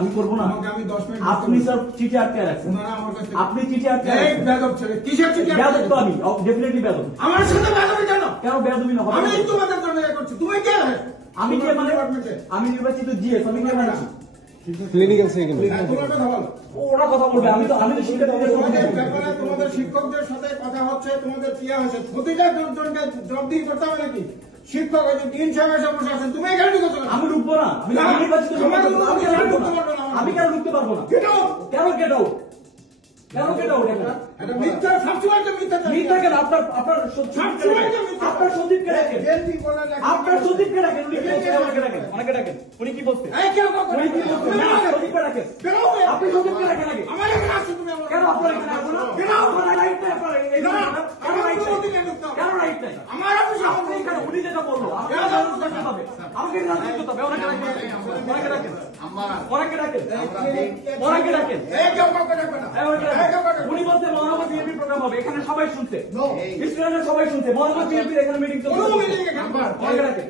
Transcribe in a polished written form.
আমি করবো না। আপনি স্যার চিঠি আটকে রাখছেন, আপনি চিঠি আটকে কিসের চিঠি? বেয়াদব তো আমি, ডেফিনেটলি বেয়াদব। আমার সাথে বেয়াদবি কেন? কেন বেয়াদবি না? আমি তোমাদের জন্য করছি, তুমি কে? আমি কে মানে? আমি নির্বাচিত জিএস, আমি কে মানে? ক্লিনিক্যাল সেকেন্ড ওরা কথা বলবে, আমি তো শিক্ষকদের তোমাদের শিক্ষকদের সাথে কথা হচ্ছে, তোমাদের কি হয়েছে প্রতিটা জনকে জবাবদিহি করতে হবে নাকি? শিক্ষক হয়েছে তিন সাহেব এসে বসে আছেন, তুমি এখানে ঢুকছো না? আমি ঢুকবো না, আমি নির্বাচিত, আমি কেন ঢুকতে পারবো না? কেন কেটাও কেন কেটাও এটা মিথ্যা, সবসময় তো মিথ্যা। মিথ্যা কেন? আপনার সন্দীপকে ডাকেন, আপনার সন্দীপকে ডাকেন, উনি কি বলছেন? আমাকে ডাকেন, আমাকে ডাকেন, উনি কি বলছেন? উনি কি বলছেন? না, সন্দীপকে ডাকেন, আপনি সন্দীপকে ডাকেন আগে। আমার এখানে আসছো তুমি? কেন আপনার এখানে আসবো না? কেন আপনার রাইট নাই? আপনার কেন রাইট নাই? কেন রাইট নাই? আমার অফিসে আপনি কেন? উনি যেটা বললো আমাকে রাজনীতি হবে, আমাকে রাজনীতি করতে হবে। ওনাকে ডাকেন, ওনাকে ডাকেন, ওনাকে ডাকেন, ওনাকে ডাকেন। উনি বলতে মহানগর বিএনপি প্রোগ্রাম হবে, এখানে সবাই শুনছে, স্টুডেন্টরা সবাই শুনছে, মহানগর বিএনপির এখানে মিটিং চলছে।